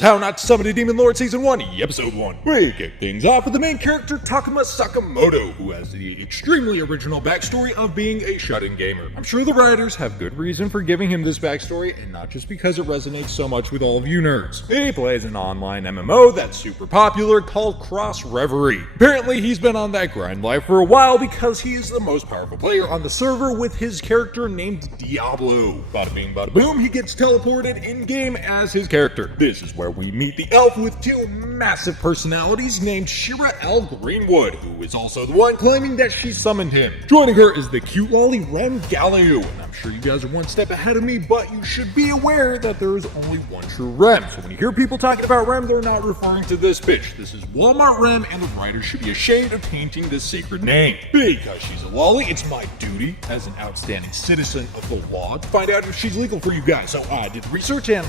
How Not to Summon a Demon Lord Season 1, Episode 1. We kick things off with the main character Takuma Sakamoto, who has the extremely original backstory of being a shut-in gamer. I'm sure the writers have good reason for giving him this backstory, and not just because it resonates so much with all of you nerds. He plays an online MMO that's super popular called Cross Reverie. Apparently he's been on that grind life for a while because he is the most powerful player on the server with his character named Diablo. Bada bing bada boom, he gets teleported in-game as his character. This is where we meet the elf with two massive personalities named Shira L. Greenwood, who is also the one claiming that she summoned him. Joining her is the cute lolly Rem Galliou, and I'm sure you guys are one step ahead of me, but you should be aware that there is only one true Rem. So when you hear people talking about Rem, they're not referring to this bitch. This is Walmart Rem, and the writers should be ashamed of tainting this sacred name. Because she's a lolly, it's my duty as an outstanding citizen of the law to find out if she's legal for you guys. So I did research and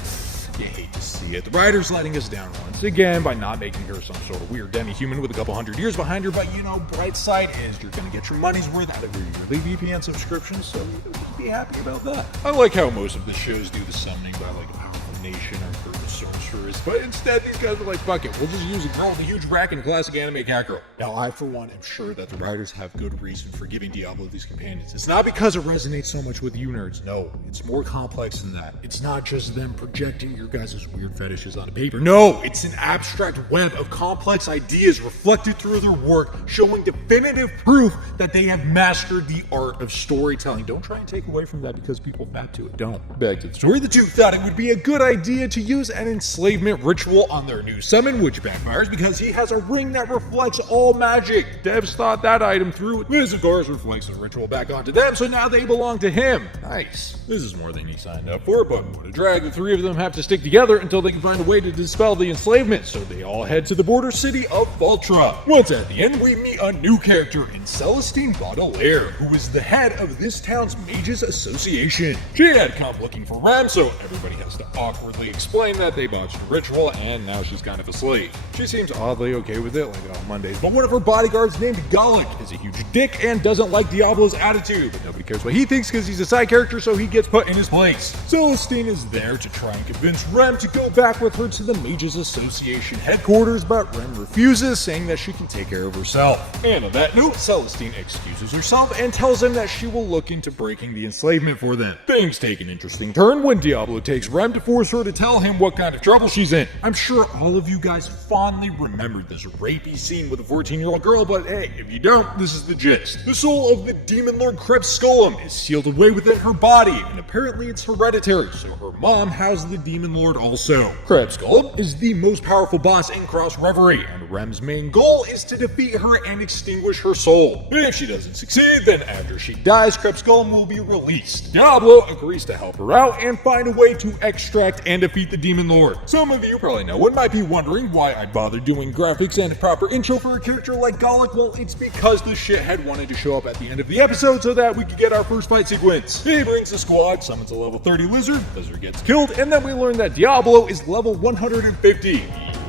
you hate to see it. The writer's letting us down once again by not making her some sort of weird demi-human with a couple hundred years behind her, but you know, bright side is you're gonna get your money's worth out of your yearly VPN subscription, so you can be happy about that. I like how most of the shows do the summoning by like a powerful nation or group of sorcerers, but instead these guys are like, fuck it, we'll just use a girl with a huge rack and a classic anime cat girl. Now I, for one, am sure that the writers have good reason for giving Diablo these companions. It's not because it resonates so much with you nerds, no. It's more complex than that. It's not just them projecting your guys' weird fetishes on paper. No, it's an abstract web of complex ideas reflected through their work, showing definitive proof that they have mastered the art of storytelling. Don't try and take away from that because people fap to it. Don't. Back to the story. The two thought it would be a good idea to use an enslavement ritual on their new summon, which backfires because he has a ring that reflects all magic. Devs thought that item through. This, of course, reflects the ritual back onto them, so now they belong to him. Nice. This is more than he signed up for, but what a drag. The three of them have to stick together until they can find a way to dispel the enslavement, so they all head to the border city of Valtra. Once at the end, we meet a new character in Celestine Baudelaire, who is the head of this town's Mages Association. She had come looking for Ram, so everybody has to awkwardly explain that they botched the ritual, and now she's kind of a slave. She seems oddly okay with it, like on Mondays, but one of her bodyguards named Gallic is a huge dick and doesn't like Diablo's attitude, but nobody cares what he thinks because he's a side character, so he gets put in his place. Celestine is there to try and convince Rem to go back with her to the Mages Association headquarters, but Rem refuses, saying that she can take care of herself. And on that note, Celestine excuses herself and tells him that she will look into breaking the enslavement for them. Things take an interesting turn when Diablo takes Rem to force her to tell him what kind of trouble she's in. I'm sure all of you guys fondly remembered this rapey scene with a 14-year-old girl, but hey, if you don't, this is the gist. The soul of the demon lord Krebskullum is sealed away within her body, and apparently it's hereditary, so her mom housed the demon lord also. Krebskullum is the most powerful boss in Cross Reverie, and Rem's main goal is to defeat her and extinguish her soul. If she doesn't succeed, then after she dies, Krebskullum will be released. Diablo agrees to help her out and find a way to extract and defeat the demon lord. Some of you probably know and might be wondering why I bother doing graphics and a proper intro for a character like Gallic. Well, it's because the shithead wanted to show up at the end of the episode so that we could get our first fight sequence. He brings the squad, summons a level 30 lizard gets killed, and then we learn that Diablo is level 150.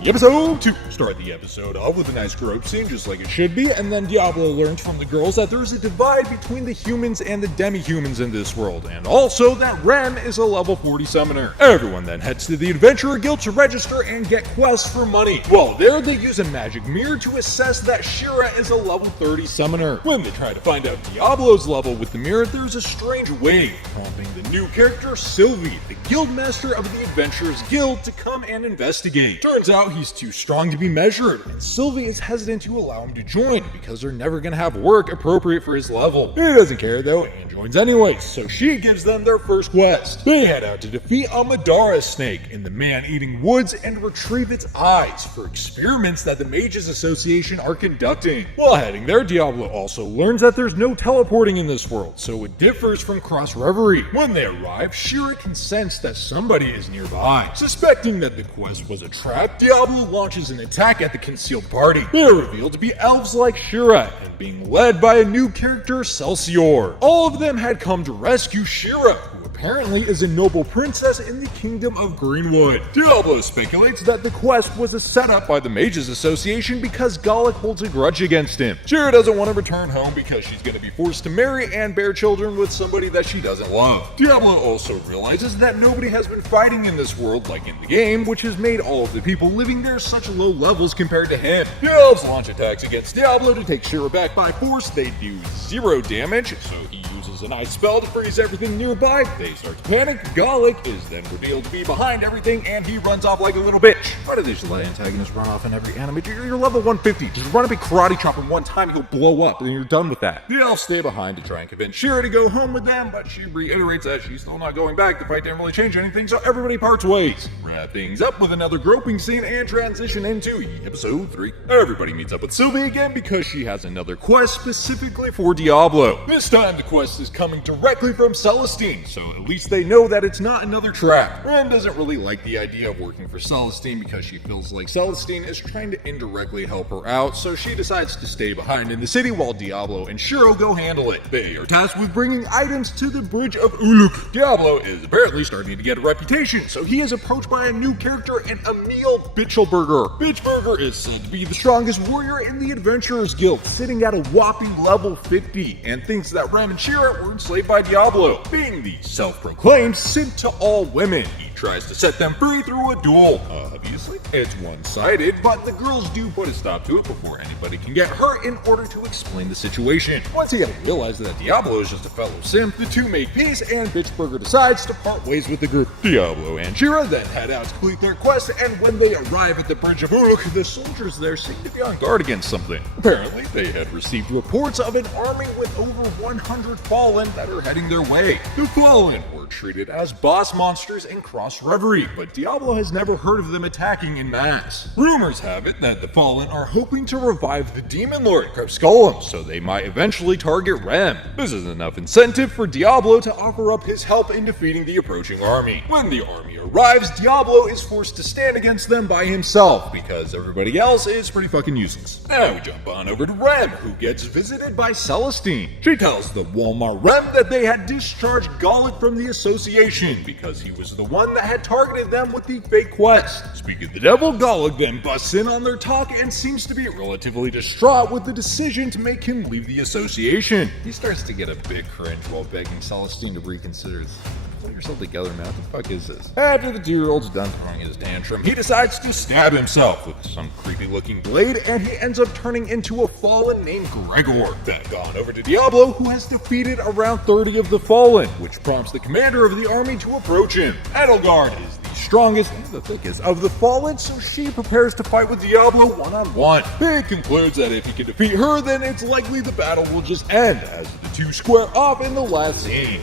Episode 2. Start the episode off with a nice group scene just like it should be, and then Diablo learns from the girls that there's a divide between the humans and the demi-humans in this world, and also that Rem is a level 40 summoner. Everyone then heads to the Adventurer Guild to register and get quests for money. While there, they use a magic mirror to assess that Shira is a level 30 summoner. When they try to find out Diablo's level with the mirror, there's a strange wave, prompting the new character Sylvie, the guildmaster of the Adventurers Guild, to come and investigate. Turns out he's too strong to be measured, and Sylvie is hesitant to allow him to join because they're never gonna have work appropriate for his level. He doesn't care though and joins anyways, so she gives them their first quest. They head out to defeat a Madara snake in the man-eating woods and retrieve its eyes for experiments that the Mages Association are conducting. While heading there, Diablo also learns that there's no teleporting in this world, so it differs from Cross Reverie. When they arrive, Shira can sense that somebody is nearby. Suspecting that the quest was a trap, Diablo launches an attack at the concealed party. They're revealed to be elves like Shira and being led by a new character, Celsior. All of them had come to rescue Shira, who apparently is a noble princess in the Kingdom of Greenwood. Diablo speculates that the quest was a setup by the Mages Association because Gallic holds a grudge against him. Shira doesn't want to return home because she's going to be forced to marry and bear children with somebody that she doesn't love. Diablo also realizes that nobody has been fighting in this world like in the game, which has made all of the people living there such low levels compared to him. The elves launch attacks against Diablo to take Shira back by force. They do 0 damage, so he uses an ice spell to freeze everything nearby. They start to panic. Gallic is then revealed to be behind everything, and he runs off like a little bitch. Why do they just let antagonists run off in every anime? You're level 150. Just run up and karate chop him one time, you'll blow up, and you're done with that. The elves stay behind to try and convince Shira to go home with them, but she reiterates that she's still not going back. The fight didn't really change anything, so everybody parts ways. Wrap things up with another groping scene and transition into episode 3. Everybody meets up with Sylvie again because she has another quest specifically for Diablo. This time the quest is coming directly from Celestine, so at least they know that it's not another trap. Ren doesn't really like the idea of working for Celestine because she feels like Celestine is trying to indirectly help her out, so she decides to stay behind in the city while Diablo and Shiro go handle it. They are tasked with bringing items to the Bridge of Uluk. Diablo is apparently starting to get a reputation, so he is approached by a new character in Emil Bitchelberger. Bitchelberger is said to be the strongest warrior in the Adventurers Guild, sitting at a whopping level 50, and thinks that Ren and Shira were enslaved by Diablo. Being the self-proclaimed simp to all women, he tries to set them free through a duel. Obviously, it's one-sided, but the girls do put a stop to it before anybody can get hurt in order to explain the situation. Once he realizes that Diablo is just a fellow simp, the two make peace, and Bitchburger decides to part ways with the group. Diablo and Shira then head out to complete their quest, and when they arrive at the Bridge of Uruk, the soldiers there seem to be on guard against something. Apparently, they had received reports of an army with over 100 Fallen that are heading their way. The Fallen were treated as boss monsters in Cross Reverie, but Diablo has never heard of them attacking in mass. Rumors have it that the Fallen are hoping to revive the Demon Lord, Crepskullum, so they might eventually target Rem. This is enough incentive for Diablo to offer up his help in defeating the approaching army. When the army arrives, Diablo is forced to stand against them by himself because everybody else is pretty fucking useless. Now we jump on over to Rem, who gets visited by Celestine. She tells the Walmart Rem that they had discharged Gallic from the association because he was the one that had targeted them with the fake quest. Speaking of the devil, Gallic then busts in on their talk and seems to be relatively distraught with the decision to make him leave the association. He starts to get a bit cringe while begging Celestine to reconsider his... Pull yourself together, man. What the fuck is this? After the 2-year-old's done throwing his tantrum, he decides to stab himself with some creepy-looking blade, and he ends up turning into a Fallen named Gregor. Then gone over to Diablo, who has defeated around 30 of the Fallen, which prompts the commander of the army to approach him. Edelgard is the strongest and the thickest of the Fallen, so she prepares to fight with Diablo one-on-one. He concludes that if he can defeat her, then it's likely the battle will just end, as the two square off in the last scene.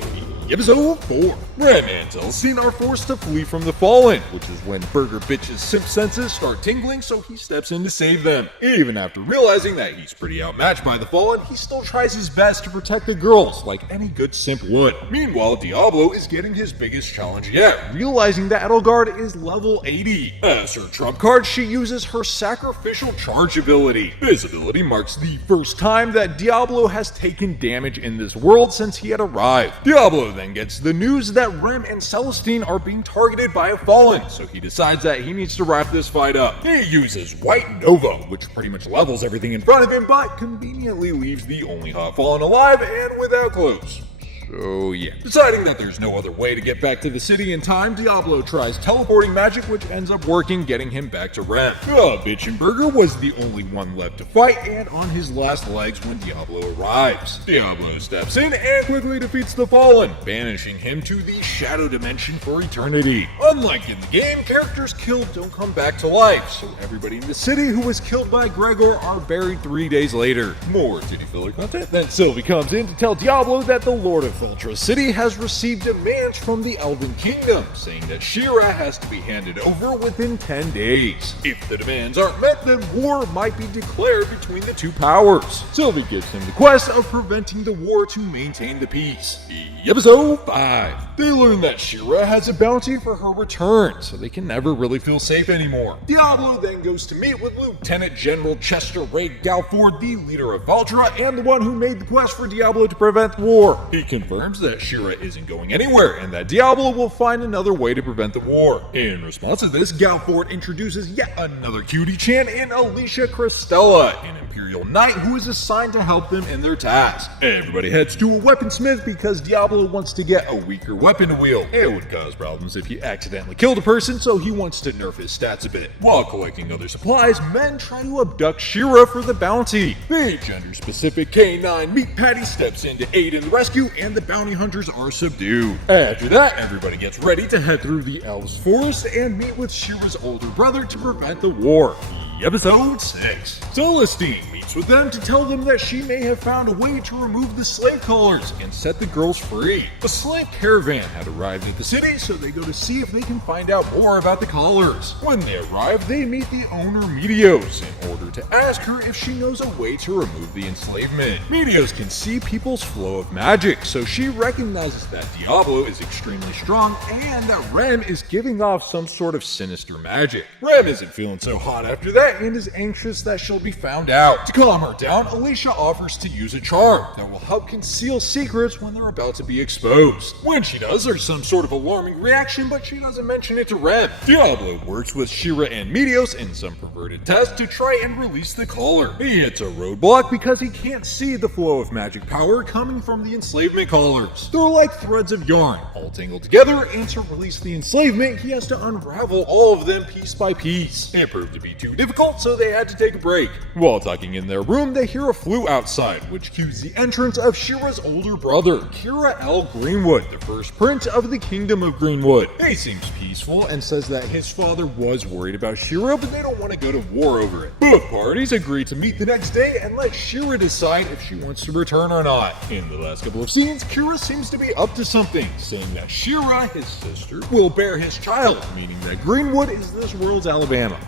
Episode 4. Rem and Celestine are forced to flee from the Fallen, which is when Burger Bitch's simp senses start tingling, so he steps in to save them. Even after realizing that he's pretty outmatched by the Fallen, he still tries his best to protect the girls, like any good simp would. Meanwhile, Diablo is getting his biggest challenge yet, realizing that Edelgard is level 80. As her trump card, she uses her Sacrificial Charge ability. This ability marks the first time that Diablo has taken damage in this world since he had arrived. Diablo then gets the news that Rem and Celestine are being targeted by a Fallen, so he decides that he needs to wrap this fight up. He uses White Nova, which pretty much levels everything in front of him, but conveniently leaves the only hot Fallen alive and without clothes. So yeah. Deciding that there's no other way to get back to the city in time, Diablo tries teleporting magic, which ends up working, getting him back to Rem. Bitchenberger was the only one left to fight, and on his last legs when Diablo arrives. Diablo steps in and quickly defeats the Fallen, banishing him to the Shadow Dimension for eternity. Unlike in the game, characters killed don't come back to life, so everybody in the city who was killed by Gregor are buried 3 days later. More titty filler content. Then Sylvie comes in to tell Diablo that the Lord of Ultra City has received demands from the Elven Kingdom, saying that Shira has to be handed over within 10 days. If the demands aren't met, then war might be declared between the two powers. Sylvie gives him the quest of preventing the war to maintain the peace. Episode 5. They learn that Shira has a bounty for her return, so they can never really feel safe anymore. Diablo then goes to meet with Lieutenant General Chester Ray Galford, the leader of Valtra and the one who made the quest for Diablo to prevent war. He convinces confirms that Shira isn't going anywhere and that Diablo will find another way to prevent the war. In response to this, Galford introduces yet another cutie chan in Alicia Cristella, an Imperial Knight who is assigned to help them in their task. Everybody heads to a weaponsmith because Diablo wants to get a weaker weapon to wield. It would cause problems if he accidentally killed a person, so he wants to nerf his stats a bit. While collecting other supplies, men try to abduct Shira for the bounty. The gender-specific K9 meat patty steps in to aid in the rescue, and the bounty hunters are subdued. After that, everybody gets ready to head through the Elves Forest and meet with Shira's older brother to prevent the war. Episode 6. Celestine meets with them to tell them that she may have found a way to remove the slave collars and set the girls free. A slave caravan had arrived at the city, so they go to see if they can find out more about the collars. When they arrive, they meet the owner Medios in order to ask her if she knows a way to remove the enslavement. Medios can see people's flow of magic, so she recognizes that Diablo is extremely strong and that Rem is giving off some sort of sinister magic. Rem isn't feeling so hot after that and is anxious that she'll be found out. To calm her down, Alicia offers to use a charm that will help conceal secrets when they're about to be exposed. When she does, there's some sort of alarming reaction, but she doesn't mention it to Rem. Diablo works with Shira and Medios in some perverted test to try and release the collar. He hits a roadblock because he can't see the flow of magic power coming from the enslavement collars. They're like threads of yarn, all tangled together, and to release the enslavement, he has to unravel all of them piece by piece. It proved to be too difficult, so they had to take a break. While talking in their room, they hear a flute outside, which cues the entrance of Shira's older brother, Kira L. Greenwood, the first prince of the Kingdom of Greenwood. He seems peaceful and says that his father was worried about Shira, but they don't want to go to war over it. Both parties agree to meet the next day and let Shira decide if she wants to return or not. In the last couple of scenes, Kira seems to be up to something, saying that Shira, his sister, will bear his child, meaning that Greenwood is this world's Alabama.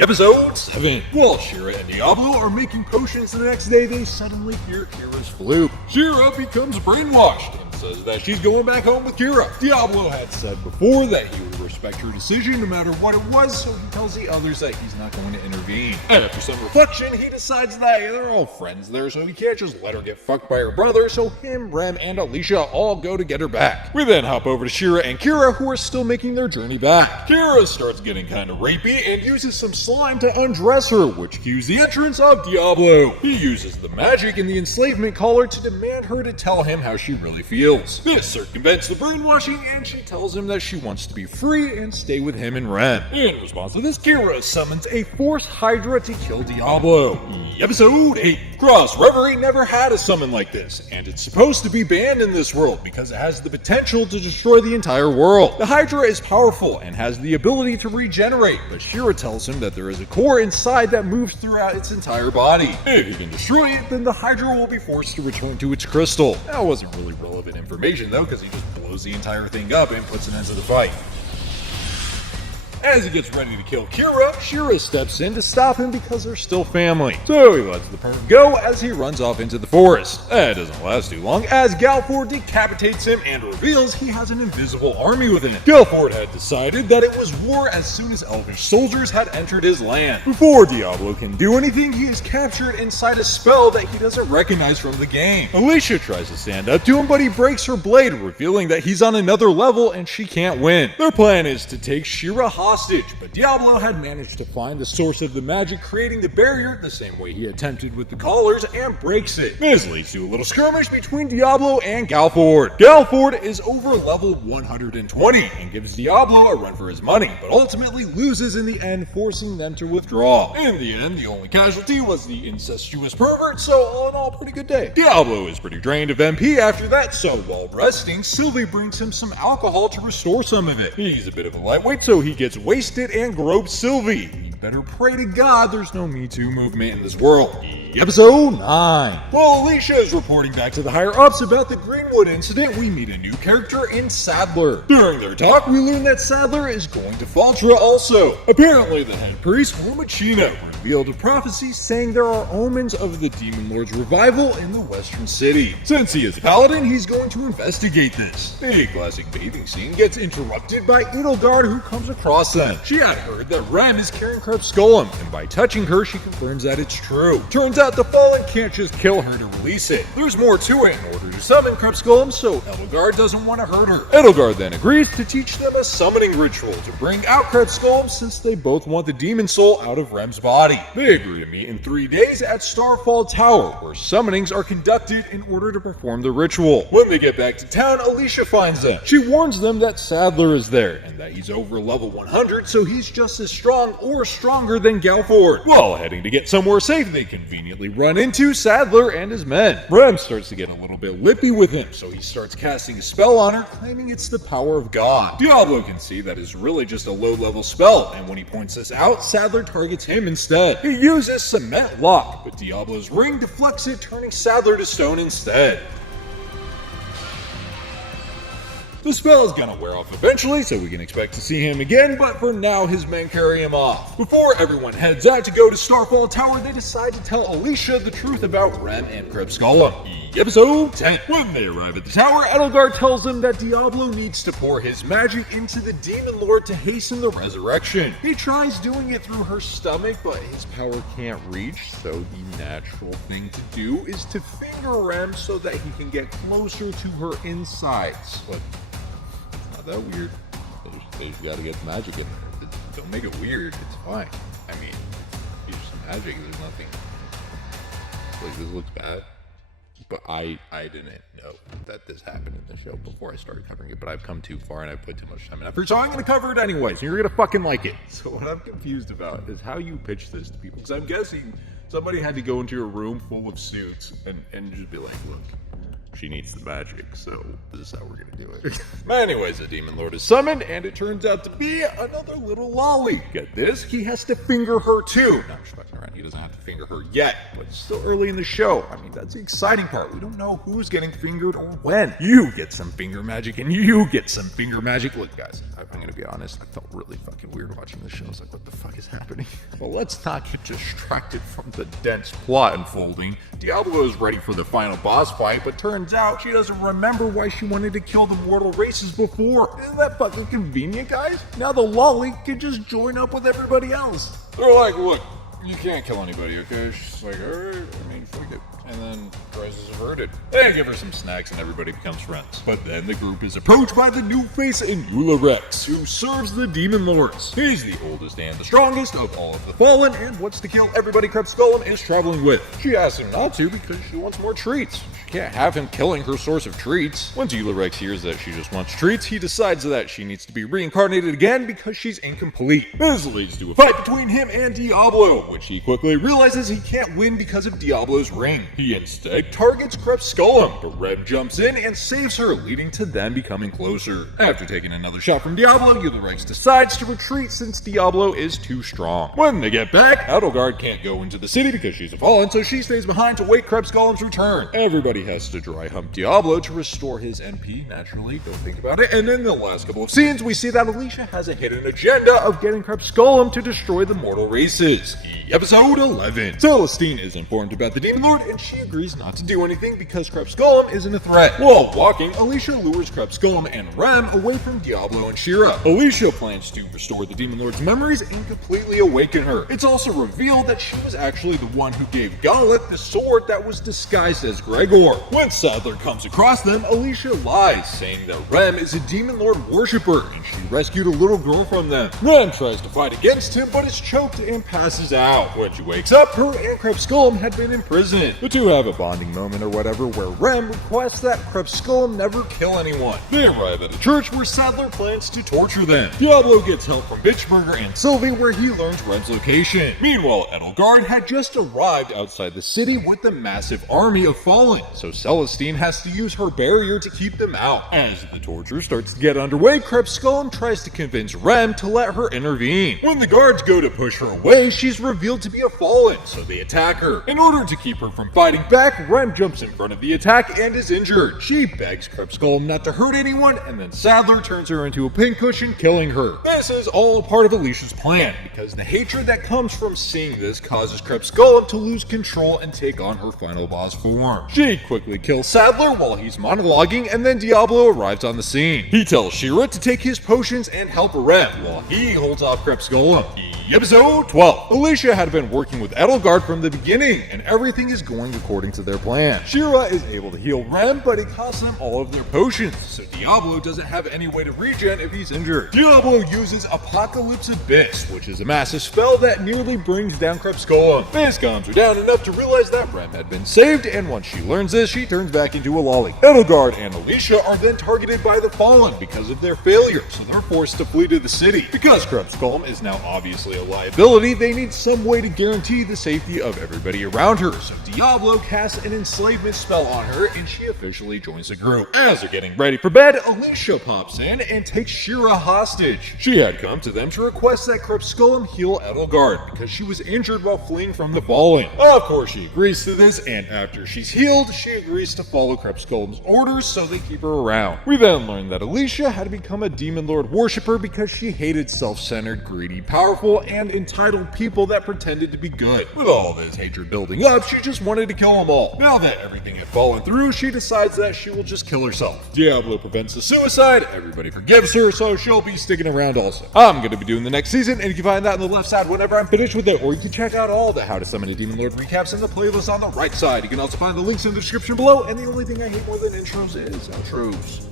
Episode 7. While Shira and Diablo are making potions the next day, they suddenly hear Kira's flute. Shira becomes brainwashed and says that she's going back home with Kira. Diablo had said before that he would respect her decision no matter what it was, so he tells the others that he's not going to intervene. After some reflection, he decides that they're all friends there, so he can't just let her get fucked by her brother, so him, Rem, and Alicia all go to get her back. We then hop over to Shira and Kira, who are still making their journey back. Kira starts getting kind of rapey and uses some slime to undress her, which cues the entrance of Diablo. He uses the magic in the enslavement collar to demand her to tell him how she really feels. This circumvents the brainwashing, and she tells him that she wants to be free and stay with him and Ren. In response to this, Kira summons a force Hydra to kill Diablo. Episode 8. Cross Reverie never had a summon like this, and it's supposed to be banned in this world because it has the potential to destroy the entire world. The Hydra is powerful and has the ability to regenerate, but Shira tells him that there is a core inside that moves throughout its entire body. If he can destroy it, then the Hydra will be forced to return to its crystal. That wasn't really relevant information though, because he just blows the entire thing up and puts an end to the fight. As he gets ready to kill Kira, Shira steps in to stop him because they're still family. So he lets the perp go as he runs off into the forest. That doesn't last too long as Galford decapitates him and reveals he has an invisible army with him. Galford had decided that it was war as soon as elvish soldiers had entered his land. Before Diablo can do anything, he is captured inside a spell that he doesn't recognize from the game. Alicia tries to stand up to him, but he breaks her blade, revealing that he's on another level and she can't win. Their plan is to take Shira hostage, but Diablo had managed to find the source of the magic creating the barrier the same way he attempted with the collars and breaks it. This leads to a little skirmish between Diablo and Galford. Galford is over level 120 and gives Diablo a run for his money, but ultimately loses in the end, forcing them to withdraw. In the end, the only casualty was the incestuous pervert, so all in all, pretty good day. Diablo is pretty drained of MP after that, so while resting, Sylvie brings him some alcohol to restore some of it. He's a bit of a lightweight, so he gets wasted and gropes Sylvie. He better pray to God there's no Me Too movement in this world. Episode 9. While Alicia is reporting back to the higher-ups about the Greenwood incident, we meet a new character in Sadler. During their talk, we learn that Sadler is going to Faltra also. Apparently, the head priest, Romachino, revealed a prophecy saying there are omens of the Demon Lord's revival in the Western City. Since he is a paladin, he's going to investigate this. The classic bathing scene gets interrupted by Edelgard, who comes across them. She had heard that Ren is carrying Krepskullum, and by touching her, she confirms that it's true. Turns out the Fallen can't just kill her to release it. There's more to it in order to summon Krebs Golem, so Edelgard doesn't want to hurt her. Edelgard then agrees to teach them a summoning ritual to bring out Krebs Golem since they both want the demon soul out of Rem's body. They agree to meet in 3 days at Starfall Tower, where summonings are conducted in order to perform the ritual. When they get back to town, Alicia finds them. She warns them that Sadler is there, and that he's over level 100, so he's just as strong or stronger than Galford. While heading to get somewhere safe, they conveniently run into Sadler and his men. Rem starts to get a little bit lippy with him, so he starts casting a spell on her, claiming it's the power of God. Diablo can see that it's really just a low-level spell, and when he points this out, Sadler targets him instead. He uses Cement Lock, but Diablo's ring deflects it, turning Sadler to stone instead. The spell is gonna wear off eventually, so we can expect to see him again, but for now his men carry him off. Before everyone heads out to go to Starfall Tower, they decide to tell Alicia the truth about Rem and Krebs Golem. Episode 10. When they arrive at the tower, Edelgard tells them that Diablo needs to pour his magic into the Demon Lord to hasten the resurrection. He tries doing it through her stomach, but his power can't reach, so the natural thing to do is to finger Rem so that he can get closer to her insides. But it's not that weird. They just gotta get the magic in there. Don't make it weird, it's fine. I mean, it's just magic, there's nothing. Like, this looks bad. But I didn't know that this happened in the show before I started covering it, but I've come too far and I've put too much time and effort, so I'm going to cover it anyways, and you're going to fucking like it. So what I'm confused about is how you pitch this to people, because I'm guessing somebody had to go into a room full of suits and just be like, look, she needs the magic, so this is how we're gonna do it. Anyways, the Demon Lord is summoned, and it turns out to be another little lolly. Get this? He has to finger her too. No, I'm just fucking around. He doesn't have to finger her yet, but it's still early in the show. I mean, that's the exciting part. We don't know who's getting fingered or when. You get some finger magic, and you get some finger magic. Look, guys, I'm gonna be honest. I felt really fucking weird watching this show. I was like, what the fuck is happening? Well, let's not get distracted from the dense plot unfolding. Diablo is ready for the final boss fight, but turns out she doesn't remember why she wanted to kill the mortal races before. Isn't that fucking convenient, guys? Now the lolly can just join up with everybody else. They're like, look, you can't kill anybody, okay? She's like, alright, I mean, fuck it. And then crisis averted. They give her some snacks and everybody becomes friends. But then the group is approached by the new face Enula Rex, who serves the Demon Lords. He's the oldest and the strongest of all of the Fallen, and wants to kill everybody Krebs Golem is traveling with. She asks him not to because she wants more treats. She can't have him killing her source of treats. Once Enula Rex hears that she just wants treats, he decides that she needs to be reincarnated again because she's incomplete. This leads to a fight between him and Diablo, which he quickly realizes he can't win because of Diablo's ring. He instead targets Krebs Golem, but Rem jumps in and saves her, leading to them becoming closer. After taking another shot from Diablo, Enula Rex decides to retreat since Diablo is too strong. When they get back, Edelgard can't go into the city because she's a Fallen, so she stays behind to wait Krebs Golem's return. Everybody has to dry hump Diablo to restore his MP, naturally, don't think about it. And in the last couple of scenes, we see that Alicia has a hidden agenda of getting Krebs Golem to destroy the mortal races. Episode 11. Celestine is informed about the Demon Lord, and she agrees not to do anything because Krebs Golem isn't a threat. While walking, Alicia lures Krebs Golem and Rem away from Diablo and Shira. Alicia plans to restore the Demon Lord's memories and completely awaken her. It's also revealed that she was actually the one who gave Gauntlet the sword that was disguised as Gregor. When Sadler comes across them, Alicia lies, saying that Rem is a Demon Lord worshipper and she rescued a little girl from them. Rem tries to fight against him, but is choked and passes out. When she wakes up, her and Krebs Golem had been imprisoned. The two have a bonding moment or whatever where Rem requests that Krebs Golem never kill anyone. They arrive at a church where Sadler plans to torture them. Diablo gets help from Bitchburger and Sylvie where he learns Rem's location. Meanwhile, Edelgard had just arrived outside the city with a massive army of Fallen, so Celestine has to use her barrier to keep them out. As the torture starts to get underway, Krebs Golem tries to convince Rem to let her intervene. When the guards go to push her away, she's revealed to be a Fallen, so they attack her. In order to keep her from fighting back, Rem jumps in front of the attack and is injured. She begs Krebs Golem not to hurt anyone, and then Sadler turns her into a pincushion, killing her. This is all a part of Alicia's plan, because the hatred that comes from seeing this causes Krebs Golem to lose control and take on her final boss form. She quickly kills Sadler while he's monologuing, and then Diablo arrives on the scene. He tells Shira to take his potions and help Rem, while he holds off Krebs Golem. Episode 12. Alicia had been working with Edelgard from the beginning, and everything is going according to their plan. Shira is able to heal Rem, but it costs them all of their potions, so Diablo doesn't have any way to regen if he's injured. Diablo uses Apocalypse Abyss, which is a massive spell that nearly brings down Crepusculum. His calms her down enough to realize that Rem had been saved, and once she learns this, she turns back into a lolly. Edelgard and Alicia are then targeted by the Fallen because of their failure, so they're forced to flee to the city. Because Crepusculum is now obviously a liability, they need some way to guarantee the safety of everybody around her, so Diablo casts an enslavement spell on her, and she officially joins the group. As they're getting ready for bed, Alicia pops in and takes Shira hostage. She had come to them to request that Crepusculum heal Edelgard because she was injured while fleeing from the Fallen. Of course, she agrees to this, and after she's healed, she agrees to follow Crepusculum's orders, so they keep her around. We then learn that Alicia had become a Demon Lord worshipper because she hated self-centered, greedy, powerful, and entitled people that pretended to be good. With all this hatred building up, she just wanted to kill them all. Now that everything had fallen through, she decides that she will just kill herself. Diablo prevents the suicide, everybody forgives her, so she'll be sticking around also. I'm going to be doing the next season, and you can find that on the left side whenever I'm finished with it, or you can check out all the How to Summon a Demon Lord recaps in the playlist on the right side. You can also find the links in the description below, and the only thing I hate more than intros is outros.